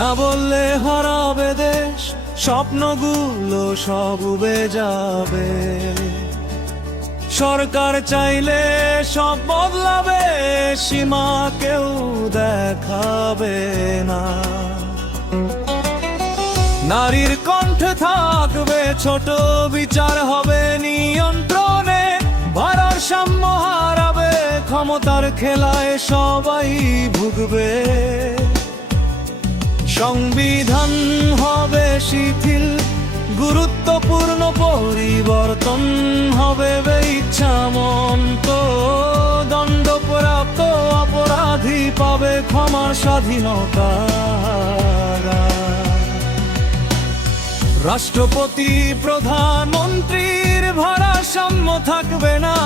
না বললে হারাবে দেশ, স্বপ্নগুলো সব উবে যাবে। সরকার চাইলে সব বদলাবে, সীমা কেউ দেখাবে না। নারীর কণ্ঠে থাকবে, ছোট বিচার হবে নিয়ন্ত্রণে। ভারসাম্য হারাবে, ক্ষমতার খেলায় সবাই ভুগবে। সংবিধান হবে শিথিল, গুরুত্বপূর্ণ পরিবর্তন হবে ইচ্ছা মন্ত দণ্ডপ্রাপ্ত অপরাধী পাবে ক্ষমার স্বাধীনতা। রাষ্ট্রপতি, প্রধানমন্ত্রীর ভারসাম্য থাকবে না।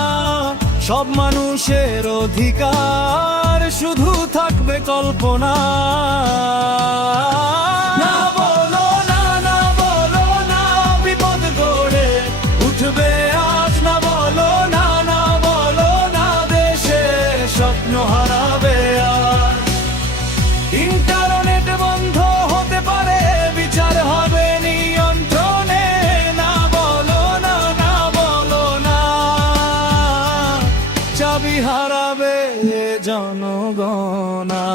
সব মানুষের অধিকার শুধু থাকবে কল্পনা। হারাবে জনগণা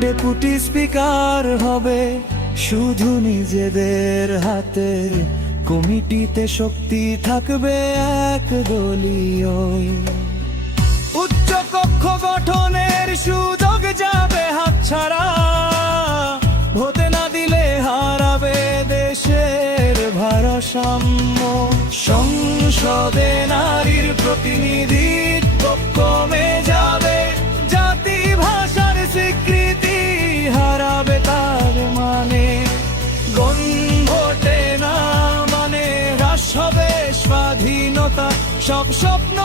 ডেপুটি স্পিকার হবে শুধু নিজেদের হাতে। কমিটিতে শক্তি থাকবে এক দলীয়। উচ্চ গঠনের সুযোগ যাবে হাতছাড়া। ভোটে না দিলে হারাবে দেশের ভারসাম্য। সংসদে নারীর প্রতিনিধিত্ব কমে যাবে। জাতি ভাষার স্বীকৃতি হারাবে তার মানে। গণভোটে না মানে হ্রাস হবে স্বাধীনতা। সব স্বপ্ন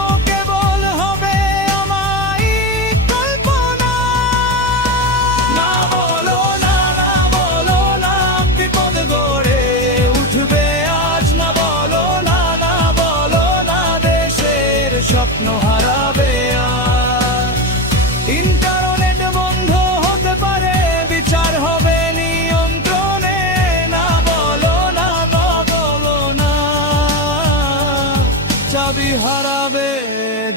চাবি হারাবে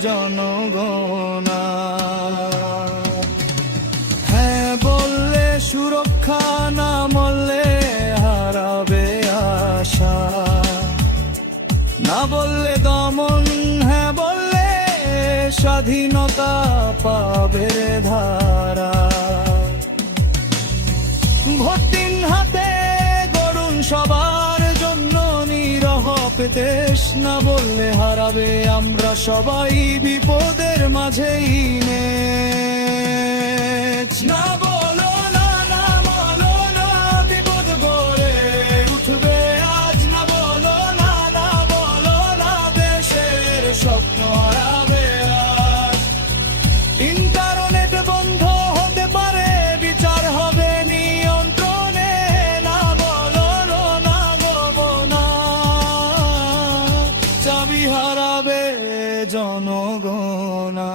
জনগণা হ্যাঁ বললে সুরক্ষা, না বললে হারাবে আশা। না বললে দমন হ্যাঁ বললে স্বাধীনতা পাবে ধারা। না বললে হারাবে আমরা সবাই বিপদের মাঝেই না বলো জনগণা।